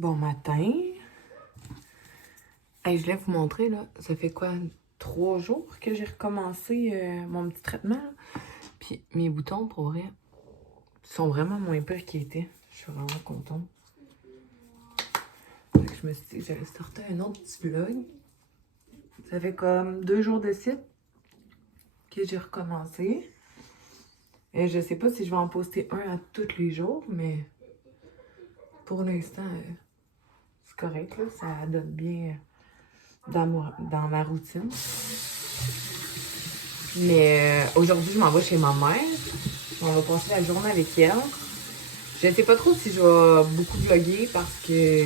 Bon matin. Hey, je voulais vous montrer, là, ça fait quoi, 3 jours que j'ai recommencé mon petit traitement. Là. Puis mes boutons, pour vrai, sont vraiment moins pires qu'ils étaient. Je suis vraiment contente. Fait que je me suis dit que j'allais sortir un autre petit vlog. Ça fait comme 2 jours de site que j'ai recommencé. Et je sais pas si je vais en poster un à tous les jours, mais pour l'instant, c'est correct, là. Ça donne bien dans ma routine. Mais aujourd'hui, je m'en vais chez ma mère. On va passer la journée avec elle. Je ne sais pas trop si je vais beaucoup vlogger parce que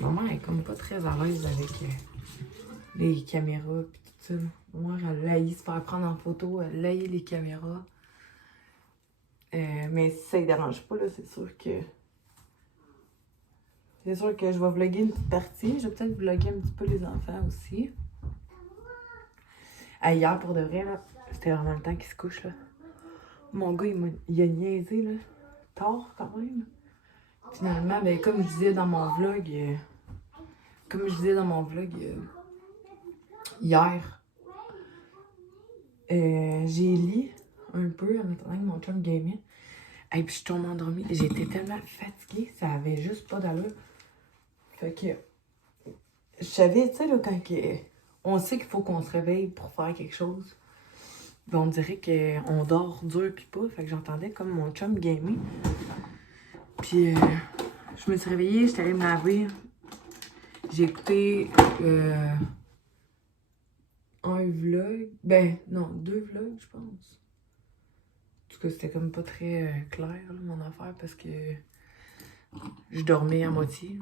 maman est comme pas très à l'aise avec les caméras et tout ça. Moi, elle haït se faire prendre en photo, elle haït les caméras. Mais si ça ne dérange pas, là, c'est sûr que je vais vlogger une petite partie. Je vais peut-être vlogger un petit peu les enfants aussi. Hier, pour de vrai, là, c'était vraiment le temps qu'il se couche. Là. Mon gars, il a niaisé, là. Tard, quand même. Finalement, ben, comme je disais dans mon vlog, hier, j'ai lu un peu en attendant que mon chum gamait. Et puis je suis tombée endormie. J'étais tellement fatiguée, ça avait juste pas d'allure. Fait que je savais, tu sais, là, quand on sait qu'il faut qu'on se réveille pour faire quelque chose, ben, on dirait qu'on dort dur puis pas. Fait que j'entendais comme mon chum gamer. Puis je me suis réveillée, j'étais allée me laver. J'ai écouté un vlog. Ben, non, 2 vlogs, je pense. En tout cas, c'était comme pas très clair, là, mon affaire, parce que je dormais à moitié.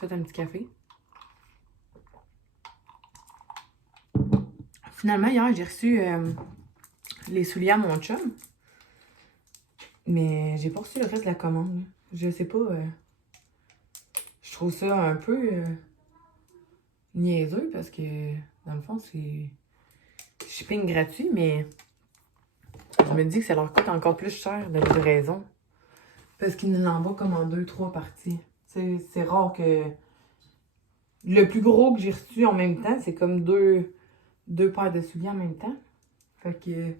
J'ai fait un petit café. Finalement, hier, j'ai reçu les souliers à mon chum. Mais j'ai pas reçu le reste de la commande. Là. Je sais pas. Je trouve ça un peu niaiseux parce que, dans le fond, c'est shipping gratuit, mais je me dis que ça leur coûte encore plus cher de livraison. Parce qu'ils nous l'envoient comme en 2-3 parties. C'est rare que... Le plus gros que j'ai reçu en même temps, c'est comme deux paires de souliers en même temps. Fait que...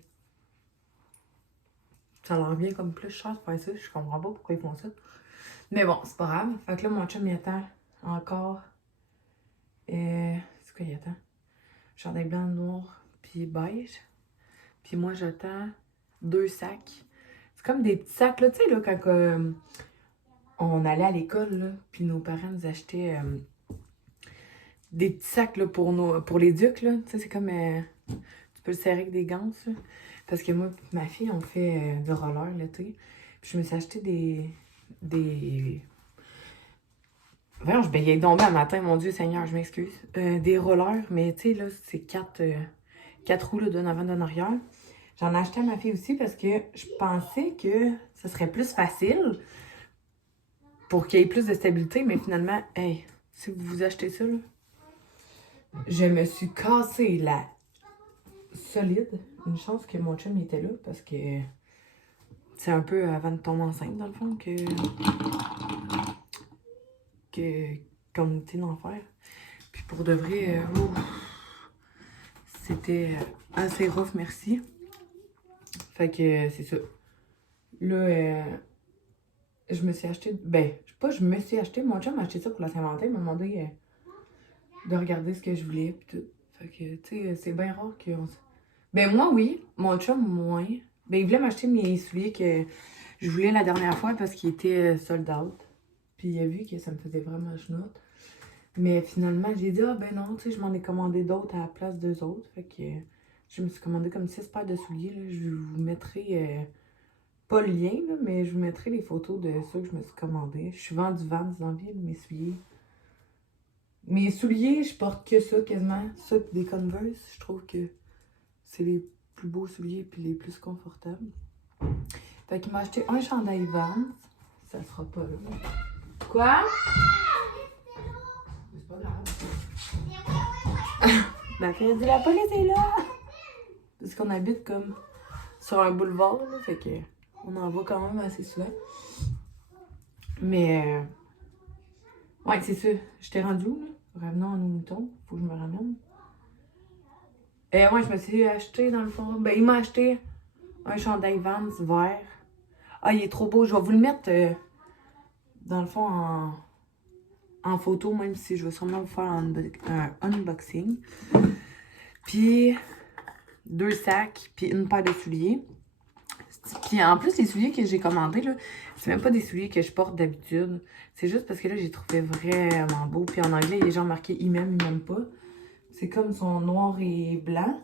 Ça leur vient comme plus cher de faire ça. Je comprends pas pourquoi ils font ça. Mais bon, c'est pas grave. Fait que là, mon chum, il attend encore... c'est quoi il attend? Chandail blanc, noir, puis beige. Puis moi, j'attends 2 sacs. C'est comme des petits sacs, là, tu sais, là, quand on allait à l'école, là, puis nos parents nous achetaient des petits sacs, là, pour les ducs, là. Tu sais, c'est comme... tu peux le serrer avec des gants, là. Parce que moi et ma fille, on fait du roller l'été. Puis je me suis acheté des... Voyons, je bégayais donc bien le matin, mon Dieu Seigneur, je m'excuse. Des rollers, mais tu sais, là, c'est 4 roues, là, d'un avant, d'un arrière. J'en ai acheté à ma fille aussi parce que je pensais que ce serait plus facile pour qu'il y ait plus de stabilité, mais finalement, hey, si vous achetez ça, là, je me suis cassé la solide. Une chance que mon chum était là parce que c'est un peu avant de tomber enceinte, dans le fond, qu'on était l'enfer. Puis pour de vrai, c'était assez rough, merci. Fait que c'est ça. Là, je me suis acheté... Ben, je me suis acheté. Mon chum m'a acheté ça pour la Saint-Valentin. Il m'a demandé de regarder ce que je voulais. Pis tout. Fait que, tu sais, c'est bien rare qu'on... Ben, moi, oui. Mon chum, moins. Ben, il voulait m'acheter mes souliers que je voulais la dernière fois parce qu'ils étaient sold out. Puis il a vu que ça me faisait vraiment chenoute. Mais finalement, j'ai dit, ah ben non, tu sais, je m'en ai commandé d'autres à la place d'eux autres. Fait que je me suis commandé comme 6 paires de souliers. Là. Je vous mettrai... pas le lien, là, mais je vous mettrai les photos de ceux que je me suis commandé. Je suis vendue Vans dans la ville, mes souliers. Mes souliers, je porte que ça quasiment. Ça, des Converse. Je trouve que c'est les plus beaux souliers et les plus confortables. Fait qu'il m'a acheté un chandail Vans. Ça sera pas là. Quoi? C'est pas grave. Ma fille a dit la police est là! Parce qu'on habite comme sur un boulevard, là, fait que on en voit quand même assez souvent. Mais, ouais, c'est ça. J'étais rendue où, là? Revenons à nos moutons. Faut que je me ramène. Ouais, je me suis acheté, dans le fond. Ben, il m'a acheté un chandail Vans vert. Ah, il est trop beau. Je vais vous le mettre, dans le fond, en photo, même si je vais sûrement vous faire un unboxing. Puis, 2 sacs, puis une paire de souliers. Puis en plus, les souliers que j'ai commandés, là, c'est même pas des souliers que je porte d'habitude. C'est juste parce que là, j'ai trouvé vraiment beau. Puis en anglais, il y a genre marqué il m'aime pas. C'est comme son noir et blanc.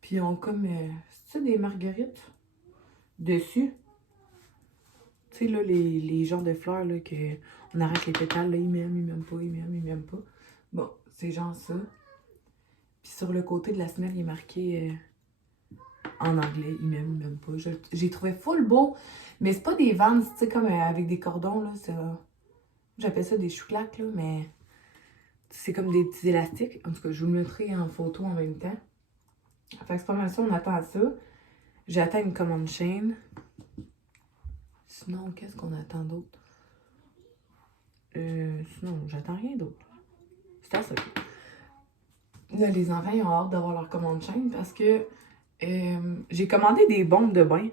Puis ils ont comme, c'est ça des marguerites dessus. Tu sais, là, les genres de fleurs, là, que on arrête les pétales, là, il m'aime pas, il m'aime pas. Bon, c'est genre ça. Puis sur le côté de la semelle, il est marqué en anglais, il m'aime pas. J'ai trouvé full beau, mais c'est pas des Vans, tu sais, comme avec des cordons, là. J'appelle ça des chouclacs, là, mais c'est comme des petits élastiques. En tout cas, je vous le mettrai en photo en même temps. Fait que c'est pas mal ça, on attend ça. J'attends une commande chaîne. Sinon, qu'est-ce qu'on attend d'autre? Sinon, j'attends rien d'autre. C'est ça. Là, les enfants, ils ont hâte d'avoir leur commande chaîne parce que j'ai commandé des bombes de bain.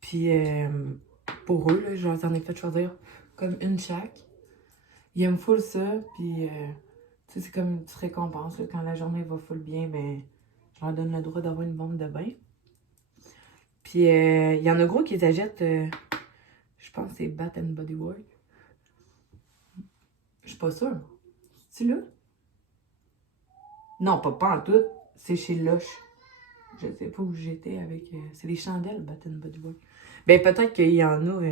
Puis pour eux, là, je leur en ai fait choisir comme une chaque. Ils aiment full ça. Puis tu sais, c'est comme une petite récompense. Là, quand la journée va full bien, ben, je leur donne le droit d'avoir une bombe de bain. Puis il y en a gros qui les achètent, je pense que c'est Bath and Body Works. Je suis pas sûre. C'est là? Non, pas en tout. C'est chez Lush. Je sais pas où j'étais avec. C'est des chandelles, Bath and Body Works. Ben, peut-être qu'il y en a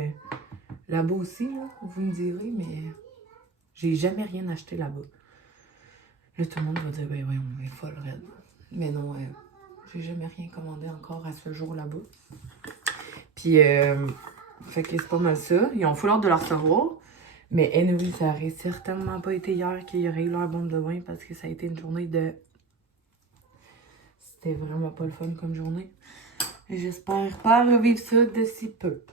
là-bas aussi, là, vous me direz, mais j'ai jamais rien acheté là-bas. Là, tout le monde va dire, ben oui, on est folle, raide. Mais non, j'ai jamais rien commandé encore à ce jour là-bas. Puis, fait que c'est pas mal ça. Ils ont full hâte de leur recevoir. Mais anyway, ça aurait certainement pas été hier qu'il y aurait eu leur bombe de bain parce que ça a été une journée de... C'était vraiment pas le fun comme journée. J'espère pas revivre ça de si peu.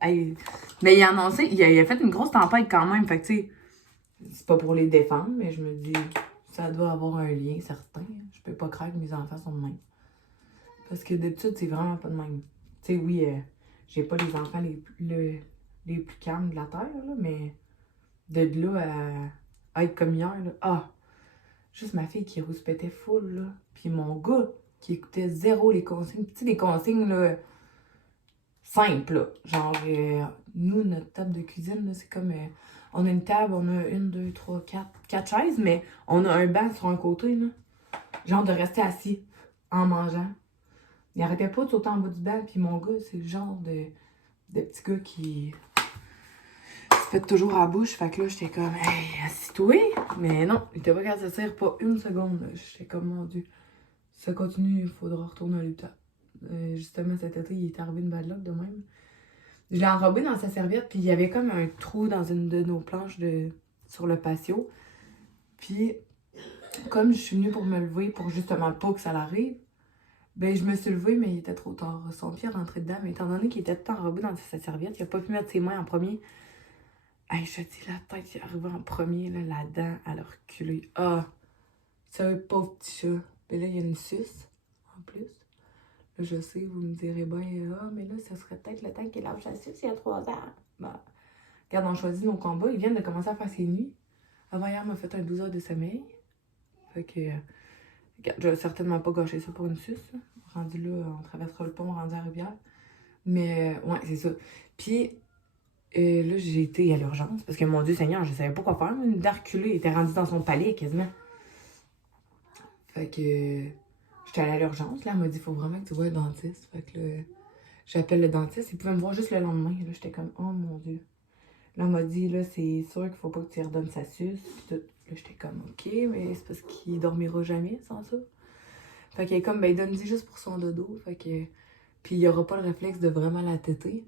Hey. Mais il a annoncé, il a fait une grosse tempête quand même. Fait que tu sais, c'est pas pour les défendre, mais je me dis, ça doit avoir un lien certain. Je peux pas croire que mes enfants sont de même. Parce que d'habitude, c'est vraiment pas de même. Tu sais, oui, j'ai pas les enfants les plus calmes de la terre, là, mais de là à être comme hier, là. Ah! Juste ma fille qui rouspétait full, là. Puis mon gars qui écoutait zéro les consignes. Tu sais, des consignes, là, simples, là. Genre, nous, notre table de cuisine, là, c'est comme... on a une table, on a 1, 2, 3, 4 chaises, mais on a un banc sur un côté, là. Genre de rester assis en mangeant. Il arrêtait pas de sauter en bas du banc, puis mon gars, c'est le genre de petit gars qui se fait toujours à la bouche. Fait que là, j'étais comme, hey, assis-toi. Mais non, il était pas capable de se dire pas une seconde. J'étais comme, mon Dieu, si ça continue, il faudra retourner à l'hôpital. Justement, cet été, il est arrivé une bad luck de même. Je l'ai enrobé dans sa serviette, puis il y avait comme un trou dans une de nos planches sur le patio. Puis, comme je suis venue pour me lever pour justement pas que ça l'arrive, ben je me suis levée, mais il était trop tard. Son pied est rentré dedans, mais étant donné qu'il était tout enrobé dans sa serviette, il a pas pu mettre ses mains en premier. Hey, je te dis, la tête qui est arrivée en premier, là, la dent, elle a reculé. Ah, c'est un pauvre petit chat. Mais là, il y a une suce, en plus. Là, je sais, vous me direz bien, ah, mais là, ça serait peut-être le temps qu'il lâche la suce il y a 3 ans. Bah, regarde, on choisit nos combats. Ils viennent de commencer à faire ses nuits. Avant hier, m'a fait un 12 heures de sommeil. Fait que, regarde, je vais certainement pas gâcher ça pour une suce. Là. Rendu là, on traversera le pont, rendu à Rivière. Mais, ouais, c'est ça. Puis, là, j'ai été à l'urgence parce que, mon Dieu Seigneur, je savais pas quoi faire. Une dent reculée, elle était rendue dans son palais quasiment. Fait que j'étais allée à l'urgence. Là, elle m'a dit, faut vraiment que tu vois le dentiste. Fait que là, j'appelle le dentiste. Il pouvait me voir juste le lendemain. Là, j'étais comme, oh mon Dieu. Là, elle m'a dit, là, c'est sûr qu'il faut pas que tu lui redonnes sa suce. Tout. Là, j'étais comme, ok, mais c'est parce qu'il dormira jamais sans ça. Fait qu'elle est comme, ben, donne-lui juste pour son dodo. Fait que. Puis il y aura pas le réflexe de vraiment la téter.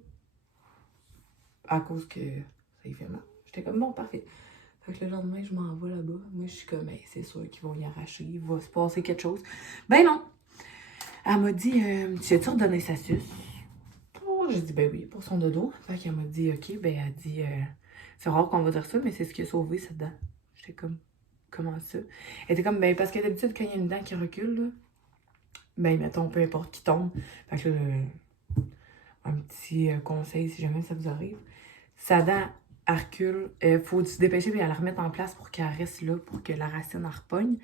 À cause que ça y fait mal. J'étais comme, bon, parfait. Fait que le lendemain, je m'en vais là-bas. Moi, je suis comme, hey, c'est sûr qu'ils vont y arracher. Il va se passer quelque chose. Ben non! Elle m'a dit, tu as-tu redonné sa suce? Oh, J'ai dit, ben oui, pour son dodo. Fait qu'elle m'a dit, OK, ben elle dit, c'est rare qu'on va dire ça, mais c'est ce qui a sauvé cette dent. J'étais comme, comment ça? Elle était comme, ben parce que d'habitude, quand il y a une dent qui recule, là, ben mettons, peu importe qui tombe. Fait que là, un petit conseil si jamais ça vous arrive. Sa dent, elle recule, faut se dépêcher et la remettre en place pour qu'elle reste là, pour que la racine elle repogne.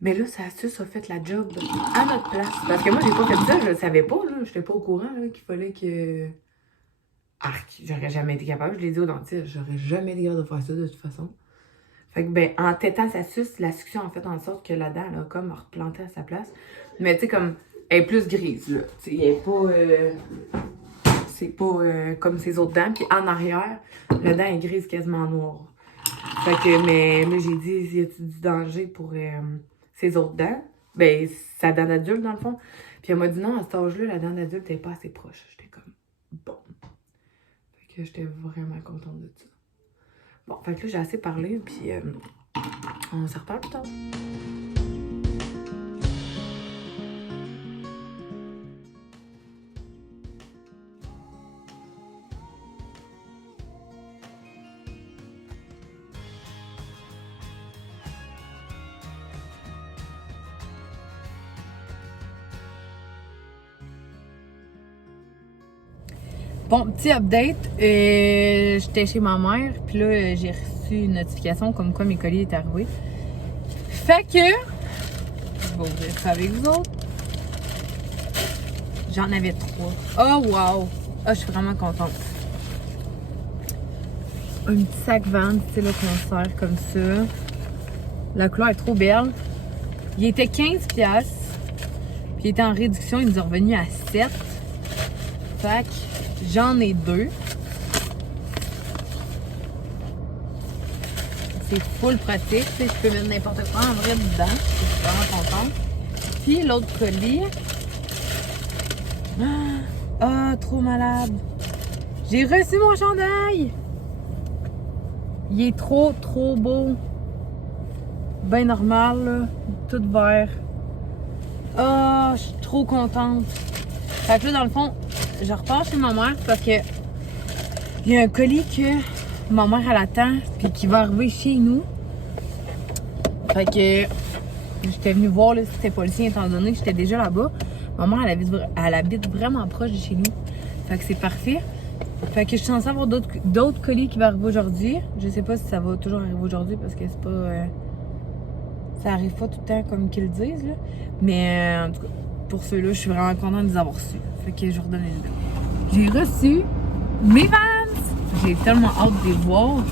Mais là, sa suce a fait la job à notre place. Parce que moi, j'ai pas fait ça, je le savais pas, là. J'étais pas au courant, là, qu'il fallait que... Arc, j'aurais jamais été capable. Je l'ai dit au dentiste, j'aurais jamais été capable de faire ça, de toute façon. Fait que, ben, en tétant sa suce, la succion a fait en sorte que la dent, là, comme, a replanté à sa place. Mais, tu sais, comme, elle est plus grise, là. Tu sais, elle est pas... c'est pas comme ses autres dents. Puis en arrière, la dent est grise quasiment noire. Fait que, mais là, j'ai dit, y a-t-il du danger pour ses autres dents? Ben, sa dent d'adulte, dans le fond. Puis elle m'a dit non, à cet âge-là, la dent d'adulte n'est pas assez proche. J'étais comme, bon. Fait que j'étais vraiment contente de ça. Bon, fait que là, j'ai assez parlé, puis on se reparle plus tard. Bon, petit update. J'étais chez ma mère, puis là, j'ai reçu une notification comme quoi mes colis étaient arrivés. Fait que, je vais ouvrir ça avec vous autres. J'en avais 3. Oh, wow! Ah, je suis vraiment contente. Un petit sac Vans, tu sais, là, qu'on sert comme ça. La couleur est trop belle. Il était 15$. Puis il était en réduction, il nous est revenu à 7. Fait que j'en ai 2. C'est full pratique. Tu sais, je peux mettre n'importe quoi en vrai dedans. Je suis vraiment contente. Puis l'autre colis. Ah, trop malade. J'ai reçu mon chandail. Il est trop beau. Ben normal, là. Tout vert. Ah, je suis trop contente. Fait que là, dans le fond, je repars chez ma mère parce que il y a un colis que ma mère elle attend puis qui va arriver chez nous. Fait que j'étais venue voir là, si c'était pas le sien étant donné que j'étais déjà là-bas. Ma mère elle habite vraiment proche de chez nous. Fait que c'est parfait. Fait que je suis censée avoir d'autres colis qui vont arriver aujourd'hui. Je sais pas si ça va toujours arriver aujourd'hui parce que c'est pas... ça arrive pas tout le temps comme qu'ils le disent, là. Mais en tout cas, pour ceux-là, je suis vraiment contente de les avoir reçus. Fait que je vous redonne les deux. J'ai reçu mes Vans! J'ai tellement hâte de les voir.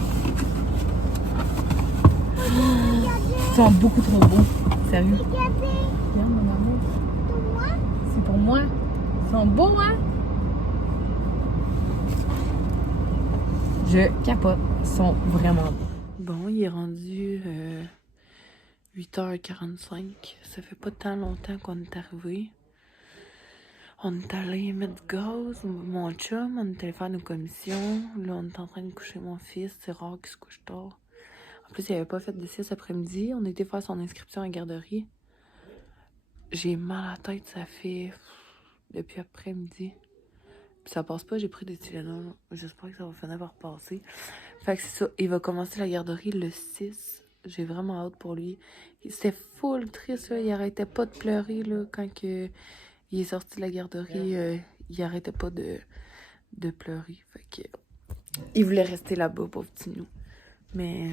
Ils sont beaucoup trop beaux. Sérieux. Regarde, mon amour. C'est pour moi. Ils sont beaux, hein? Je capote. Ils sont vraiment beaux. Bon, il est rendu 8h45. Ça fait pas tant longtemps qu'on est arrivé. On est allé mettre du gaz, mon chum, on est allé faire nos commissions. Là, on est en train de coucher mon fils. C'est rare qu'il se couche tard. En plus, il avait pas fait de sieste après-midi. On était faire son inscription à la garderie. J'ai mal à la tête, ça fait depuis après-midi. Puis ça passe pas, j'ai pris des Tylenol. J'espère que ça va finir par passer. Fait que c'est ça, il va commencer la garderie le 6. J'ai vraiment hâte pour lui. C'était full triste, là. Il arrêtait pas de pleurer, là, quand il est sorti de la garderie. Il arrêtait pas de pleurer. Fait que il voulait rester là-bas, pauvre petit nous. Mais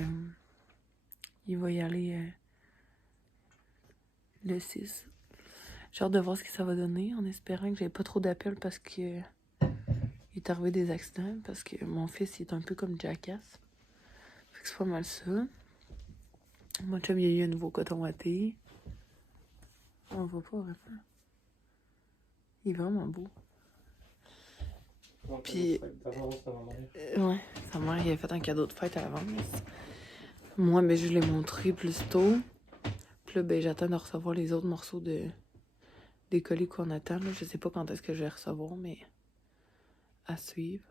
il va y aller le 6. J'ai hâte de voir ce que ça va donner, en espérant que j'ai pas trop d'appels parce que il est arrivé des accidents, parce que mon fils il est un peu comme Jackass. Fait que c'est pas mal ça. Mon chum il a eu un nouveau coton watté. On le voit pas vraiment. Il est vraiment beau. Puis ouais, sa mère il a fait un cadeau de fête à l'avance. Moi, mais je l'ai montré plus tôt. Puis là, ben j'attends de recevoir les autres morceaux des colis qu'on attend. Là. Je sais pas quand est-ce que je vais recevoir, mais à suivre.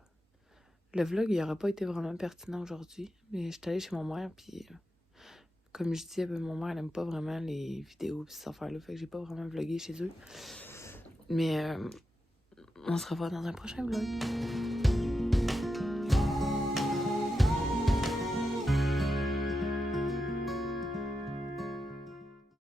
Le vlog, il n'aurait pas été vraiment pertinent aujourd'hui. Mais j'étais allée chez ma mère, puis comme je disais, ben, mon mère, elle aime pas vraiment les vidéos pis ces affaires-là. Fait que j'ai pas vraiment vlogué chez eux. Mais on se revoit dans un prochain vlog.